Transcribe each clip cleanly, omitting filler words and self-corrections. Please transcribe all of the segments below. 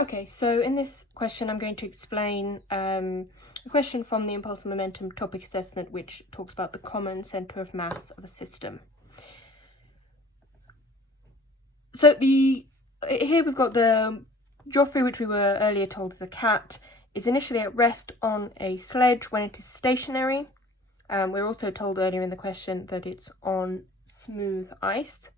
Okay, so in this question I'm going to explain a question from the impulse and momentum topic assessment, which talks about the common centre of mass of a system. So here we've got the Joffrey, which we were earlier told is a cat, is initially at rest on a sledge when it is stationary. We're also told earlier in the question that it's on smooth ice.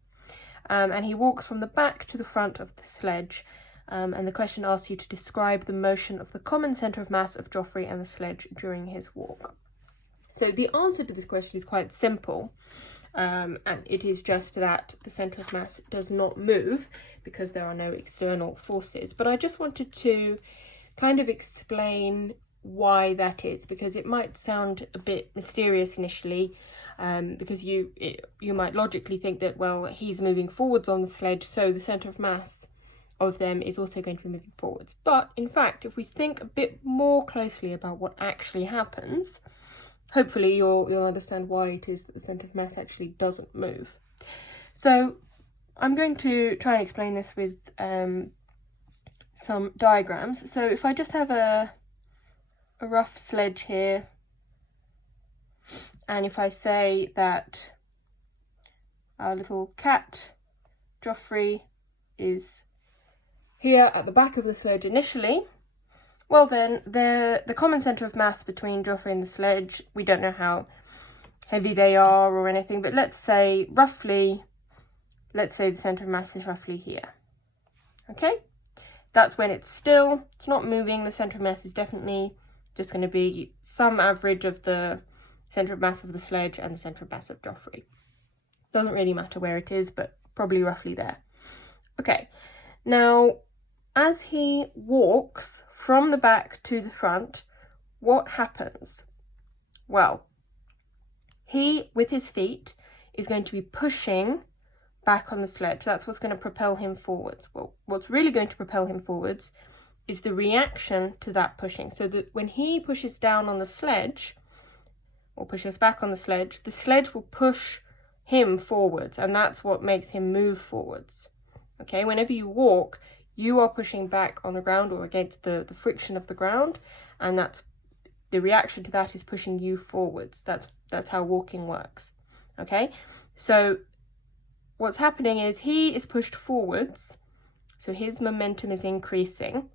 And he walks from the back to the front of the sledge. And the question asks you to describe the motion of the common centre of mass of Joffrey and the sledge during his walk. So the answer to this question is quite simple. And it is just that the centre of mass does not move because there are no external forces. But I just wanted to kind of explain why that is, because it might sound a bit mysterious initially, because you might logically think that, well, he's moving forwards on the sledge, so the centre of mass of them is also going to be moving forwards. But in fact, if we think a bit more closely about what actually happens, hopefully you'll understand why it is that the centre of mass actually doesn't move. So I'm going to try and explain this with some diagrams. So if I just have a rough sledge here, and if I say that our little cat, Joffrey, is here at the back of the sledge initially, well then the common centre of mass between Joffrey and the sledge, we don't know how heavy they are or anything, but let's say the centre of mass is roughly here. Okay, that's when it's still, it's not moving, the centre of mass is definitely just going to be some average of the centre of mass of the sledge and the centre of mass of Joffrey. Doesn't really matter where it is, but probably roughly there. Okay, now as he walks from the back to the front, what happens? Well, he, with his feet, is going to be pushing back on the sledge. That's what's going to propel him forwards. Well, what's really going to propel him forwards is the reaction to that pushing. So that when he pushes down on the sledge, or pushes back on the sledge will push him forwards, and that's what makes him move forwards. Okay, whenever you walk, you are pushing back on the ground or against the friction of the ground, and that's the reaction to that is pushing you forwards. That's how walking works. Okay, so what's happening is he is pushed forwards, so his momentum is increasing.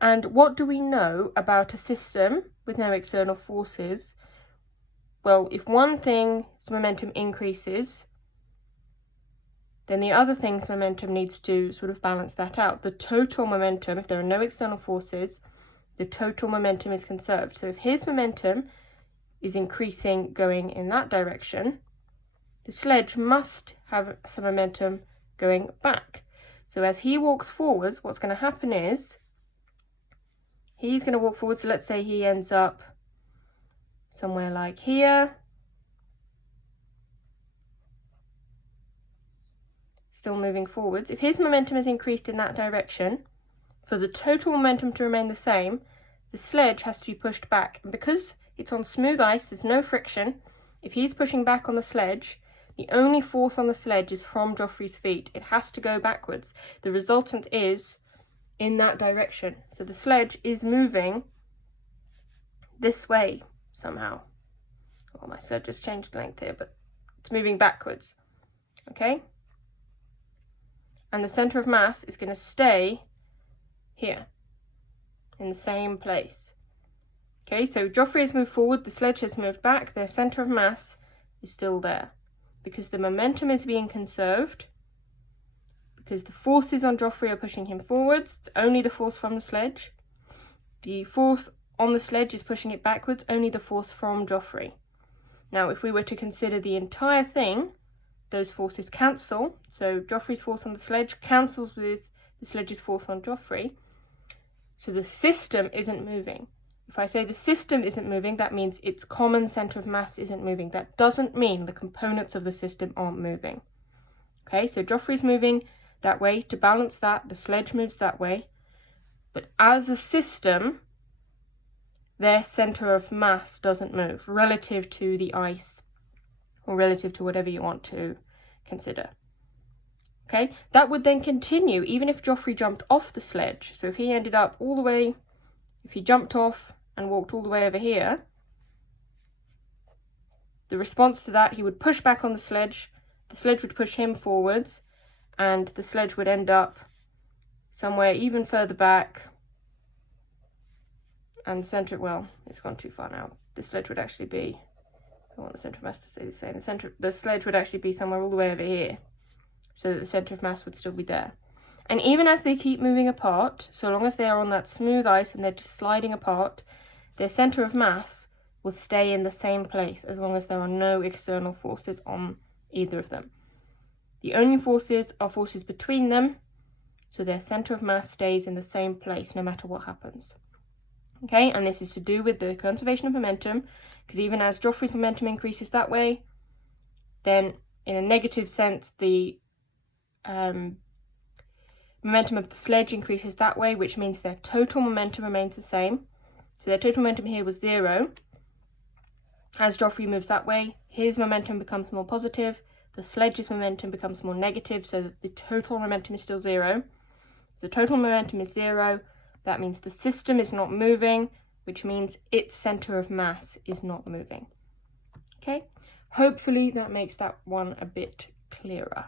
And what do we know about a system with no external forces? Well, if one thing's momentum increases, then the other thing's momentum needs to sort of balance that out. The total momentum, if there are no external forces, the total momentum is conserved. So if his momentum is increasing going in that direction, the sledge must have some momentum going back. So as he walks forwards, what's going to happen is he's going to walk forward. So let's say he ends up somewhere like here. Still moving forwards. If his momentum is increased in that direction, for the total momentum to remain the same, the sledge has to be pushed back. And because it's on smooth ice, there's no friction. If he's pushing back on the sledge, the only force on the sledge is from Joffrey's feet. It has to go backwards. The resultant is in that direction. So the sledge is moving this way somehow. Well, my sledge just changed length here, but it's moving backwards. Okay? And the centre of mass is going to stay here, in the same place. Okay, so Joffrey has moved forward, the sledge has moved back, their centre of mass is still there. Because the momentum is being conserved, because the forces on Joffrey are pushing him forwards, it's only the force from the sledge. The force on the sledge is pushing it backwards, only the force from Joffrey. Now, if we were to consider the entire thing, those forces cancel. So Joffrey's force on the sledge cancels with the sledge's force on Joffrey. So the system isn't moving. If I say the system isn't moving, that means its common centre of mass isn't moving. That doesn't mean the components of the system aren't moving. Okay, so Joffrey's moving that way. To balance that, the sledge moves that way. But as a system, their centre of mass doesn't move relative to the ice or relative to whatever you want to consider. Okay, that would then continue even if Joffrey jumped off the sledge. So if he ended up all the way, if he jumped off and walked all the way over here, the response to that, he would push back on the sledge would push him forwards, and the sledge would end up somewhere even further back, and the centre, well, it's gone too far now. The sledge would actually be, I want the centre of mass to stay the same. The sledge would actually be somewhere all the way over here, so that the centre of mass would still be there. And even as they keep moving apart, so long as they are on that smooth ice and they're just sliding apart, their centre of mass will stay in the same place as long as there are no external forces on either of them. The only forces are forces between them, so their centre of mass stays in the same place no matter what happens. Okay, and this is to do with the conservation of momentum, because even as Joffrey's momentum increases that way, then in a negative sense, the momentum of the sledge increases that way, which means their total momentum remains the same. So their total momentum here was 0. As Joffrey moves that way, his momentum becomes more positive, the sledge's momentum becomes more negative, so that the total momentum is still 0. If the total momentum is 0, that means the system is not moving, which means its centre of mass is not moving. Okay, hopefully that makes that one a bit clearer.